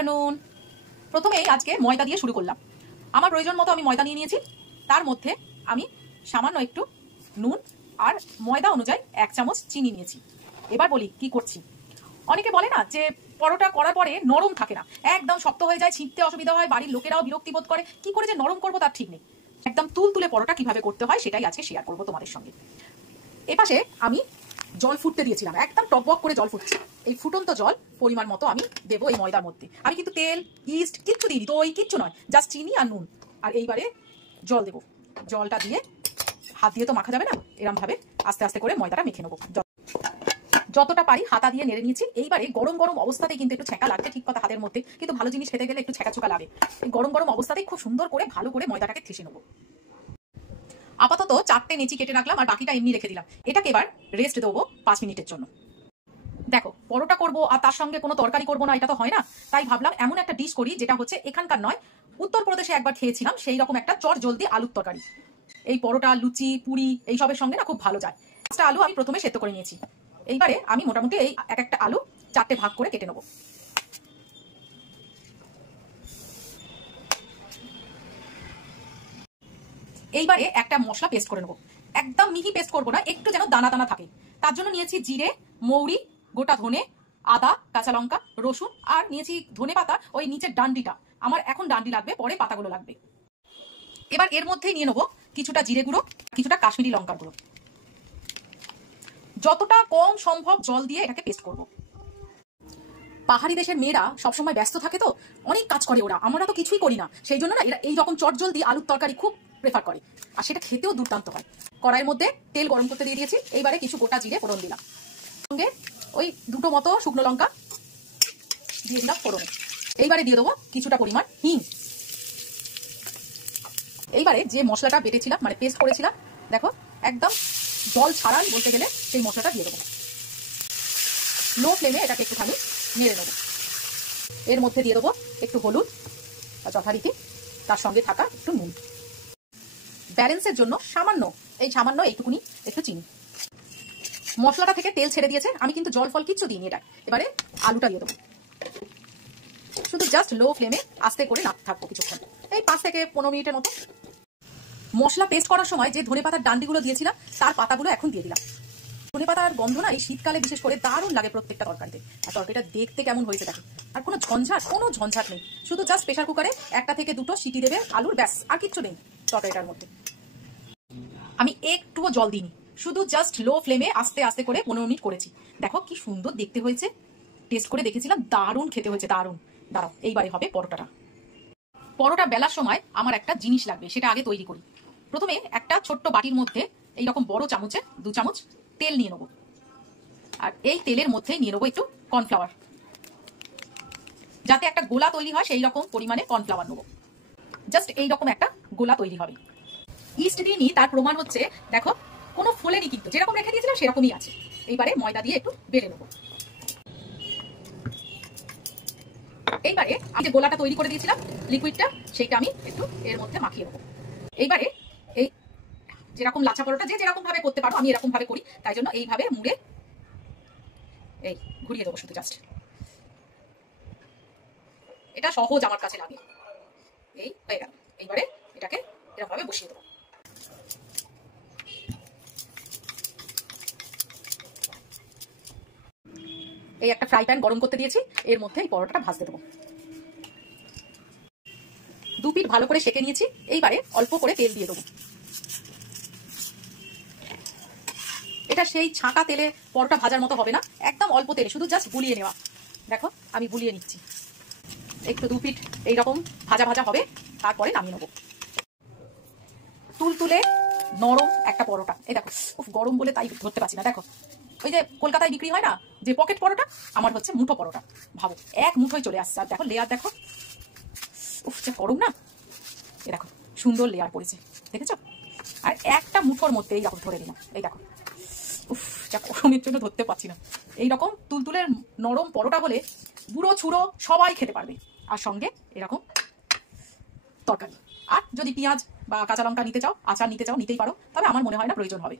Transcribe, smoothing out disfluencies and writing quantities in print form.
Afternoon. প্রথমেই আজকে ময়দা দিয়ে শুরু করলাম। আমার প্রয়োজন মতো আমি ময়দা নিয়ে নিয়েছি। তার মধ্যে আমি সামান্য একটু নুন আর ময়দা অনুযায়ী 1 চামচ চিনি নিয়েছি। এবার বলি কি করছি। অনেকে বলে না যে পরোটা করার পরে নরম থাকে না, একদম শক্ত হয়ে যায়, ছিঁড়তে অসুবিধা হয়, বাড়ির লোকেরাও বিরক্তি বোধ করে। কি করে যে নরম করবো তার ঠিক নেই। একদম তুলতুলে পরোটা কিভাবে করতে হয় সেটাই আজকে শেয়ার করবো তোমাদের সঙ্গে। এপাশে আমি জল ফুটতে দিয়েছিলাম, একদম টকবক করে জল ফুটছে। এই ফুটন্ত জল পরিমাণ মতো আমি দেবো এই ময়দার মধ্যে। আমি কিন্তু তেল, ইস্ট কিচ্ছু দিইনি, দই কিচ্ছু নয়, জাস্ট চিনি আর নুন। আর এইবারে জল দেবো। জলটা দিয়ে হাত দিয়ে তো মাখা যাবে না, এরম ভাবে আস্তে আস্তে করে ময়দাটা মেখে নেবো। যতটা পারি হাতা দিয়ে নেড়ে নিয়েছি। এইবারে গরম গরম অবস্থাতেই কিন্তু একটু ছ্যাঁকা লাগছে, ঠিক কথা হাতের মধ্যে, কিন্তু ভালো জিনিস খেতে গেলে একটু ছ্যাঁকা লাগে। এই গরম গরম অবস্থাতেই খুব সুন্দর করে ভালো করে ময়দাটাকে ঠেসে নেবো। আপাতত 4টে নেচি কেটে রাখলাম আর বাকিটা এমনি রেখে দিলাম। এটাকে এবার রেস্ট দেবো 5 মিনিটের জন্য। দেখো, পরোটা করবো আর তার সঙ্গে কোনো তরকারি করবো না, এটা তো হয় না। তাই ভাবলাম এমন একটা ডিশ করি যেটা হচ্ছে এখানকার নয়, উত্তরপ্রদেশে একবার খেয়েছিলাম, সেই রকম একটা চট জলদি আলুর তরকারি। এই পরোটা, লুচি, পুরি এইসবের সঙ্গে না খুব ভালো যায়। 5টা আলু আমি প্রথমে সেদ্ধ করে নিয়েছি। এইবারে আমি মোটামুটি এই একটা আলু 4টে ভাগ করে কেটে নেবো। এইবারে একটা মশলা পেস্ট করে নেবো। একদম মিহি পেস্ট করবো না, একটু যেন দানা দানা থাকে। তার জন্য নিয়েছি জিরে, মৌরি, গোটা ধনে, আদা, কাঁচা লঙ্কা, রসুন, আর নিয়েছি ধনে পাতা, ওই নিচের ডান্ডিটা। আমার এখন ডান্ডি লাগবে, পরে পাতাগুলো লাগবে। এবার এর মধ্যেই নিয়ে নেবো কিছুটা জিরে গুঁড়ো, কিছুটা কাশ্মীরি লঙ্কার গুঁড়ো। যতটা কম সম্ভব জল দিয়ে এটাকে পেস্ট করবো। পাহাড়ি দেশের মেয়েরা সবসময় ব্যস্ত থাকে, তো অনেক কাজ করে ওরা, আমরা তো কিছুই করি না। সেই জন্য না এরা এই রকম চটজলদি আলুর তরকারি খুব প্রেফার করে, আর সেটা খেতেও দুর্দান্ত হয়। কড়াইয়ের মধ্যে তেল গরম করতে দিয়ে দিয়েছি। এইবারে কিছু গোটা জিরে ফোড়ন দিলাম, সঙ্গে ওই 2টো মতো শুকনো লঙ্কা দিয়ে দিলাম ফোড়নে। এইবারে দিয়ে দেবো কিছুটা পরিমাণ হিং। এইবারে যে মশলাটা বেটেছিলাম, মানে পেস্ট করেছিলাম, দেখো একদম জল ছাড়াই বলতে গেলে সেই মশলাটা দিয়ে দেবো। লো ফ্লেমে এটাকে একটুখানি নেড়ে নেবো। এর মধ্যে দিয়ে দেবো একটু হলুদ যথারীতি, তার সঙ্গে থাকা একটু নুন। ব্যালেন্সের জন্য সামান্য এইটুকুনি একটু চিনি। মশলাটা থেকে তেল ছেড়ে দিয়েছে, আমি কিন্তু জল ফল কিচ্ছু দিইনি এটা। এবারে আলুটা দিয়ে দেবো। শুধু জাস্ট লো ফ্লেমে আস্তে করে নাড়তে থাকবো কিছুক্ষণ, এই 5 থেকে 15 মিনিটের মতো। মশলা পেস্ট করার সময় যে ধনে পাতার ডান্ডিগুলো দিয়েছিলাম, তার পাতাগুলো এখন দিয়ে দিলাম। ধনে পাতার গন্ধ না এই শীতকালে বিশেষ করে দারুণ লাগে প্রত্যেকটা তরকারিতে। আর তরকারিটা দেখতে কেমন হয়েছে দেখো, আর কোনো ঝঞ্ঝাট নেই। শুধু জাস্ট প্রেসার কুকারে 1টা থেকে 2টো সিটি দেবে আলুর, ব্যাস, আর কিচ্ছু নেই তরকারিটার মধ্যে। আমি একটুও জল দিইনি, শুধু জাস্ট লো ফ্লেমে আস্তে আস্তে করে 15 মিনিট করেছি। দেখো কি সুন্দর দেখতে হয়েছে, টেস্ট করে দেখেছিলাম, দারুণ খেতে হয়েছে, দারুণ। দাঁড়াও, এইবারে হবে পরোটাটা। পরোটা বেলার সময় আমার একটা জিনিস লাগবে, সেটা আগে তৈরি করি। প্রথমে একটা ছোট্ট বাটির মধ্যে এইরকম বড় চামচে 2 চামচ তেল নিয়ে নেবো। আর এই তেলের মধ্যে নিয়ে নেবো একটু কর্নফ্লাওয়ার, যাতে একটা গোলা তৈরি হয় সেই রকম পরিমাণে কর্নফ্লাওয়ার নেবো। জাস্ট এইরকম একটা গোলা তৈরি হবে। ইস্ট দিয়ে নিই, তার প্রমাণ হচ্ছে দেখো কোনো ফোলেনি, কিন্তু যেরকম রেখে দিয়েছিলাম সেরকমই আছে। এইবারে ময়দা দিয়ে একটু বেলে নেবো। এইবারে আমি যে গোলাটা তৈরি করে দিয়েছিলাম লিকুইডটা, সেইটা আমি একটু এর মধ্যে মাখিয়ে নেবো। এইবারে এই যেরকম লাচা পরোটা যে যেরকম ভাবে করতে পারো, আমি এরকম ভাবে করি, তাই জন্য এইভাবে মুড়ে এই ঘুরিয়ে দেবো শুধু জাস্ট। এটা সহজ আমার কাছে লাগে। এই হয়ে গেল। এইবারে এটাকে এরকম ভাবে বসিয়ে দেবো। এই একটা ফ্রাই প্যান গরম করতে দিয়েছি, এর মধ্যে এই পরোটাটা ভাজতে দেবো। 2 পিঠ ভালো করে সেঁকে নিয়েছি। এইবারে অল্প করে তেল দিয়ে দেবো। এটা সেই ছাঁকা তেলে পরোটা ভাজার মতো হবে না, একদম অল্প তেলে, শুধু জাস্ট বুলিয়ে নেওয়া। দেখো আমি বুলিয়ে নিচ্ছি। একটু 2 পিঠ এইরকম ভাজা ভাজা হবে, তারপরে নামিয়ে নেবো। তুলতুলে নরম একটা পরোটা। এই দেখো, গরম বলে তাই ধরতে পারছি না। দেখো ওই যে কলকাতায় বিক্রি হয় না যে পকেট পরোটা, আমার হচ্ছে মুঠো পরোটা। ভাবো, এক মুঠোয় চলে আসছে। আর দেখো লেয়ার, দেখো যা গরম না, এই দেখো সুন্দর লেয়ার পড়েছে, দেখেছো? আর একটা মুঠোর মধ্যে এইরকম ধরে দিলাম। এই দেখো, যা গরমের জন্য ধরতে পারছি না। এইরকম তুলতুলের নরম পরোটা হলে বুড়ো ছুড়ো সবাই খেতে পারবে। আর সঙ্গে এরকম তরকারি। আর যদি পেঁয়াজ বা কাঁচা লঙ্কা নিতে চাও, আচার নিতে চাও, নিতেই পারো, তবে আমার মনে হয় না প্রয়োজন হবে।